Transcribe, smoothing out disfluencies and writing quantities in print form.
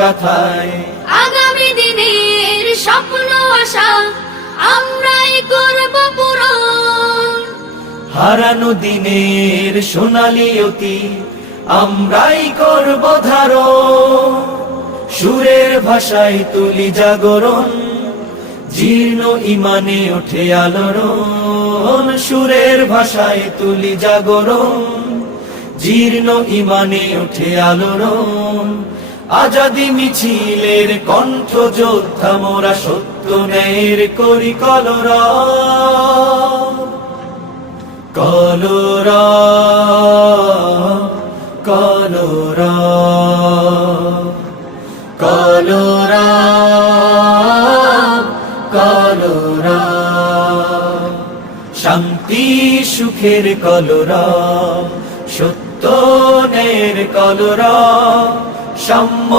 গাথায়। আগামী দিনের স্বপ্ন আশা আমরাই করব পূরণ। হারানো দিনের সোনালি অতীত আমরাই করব ধারণ। সুরের ভাষায় তুলি জাগরণ, জীর্ণ ইমানে ওঠে আলোড়ন। সুরের ভাষায় তুলি জাগরণ, জীর্ণ ইমানে ওঠে আলোড়ন। আজাদি মিছিলের কণ্ঠ যোদ্ধা মোরা, সত্য ন্যায়ের করি কলরব। কলরব কলরব কলরব কলরব। শান্তি সুখের কলরব, সত্য ন্যায়ের কলরব, সাম্য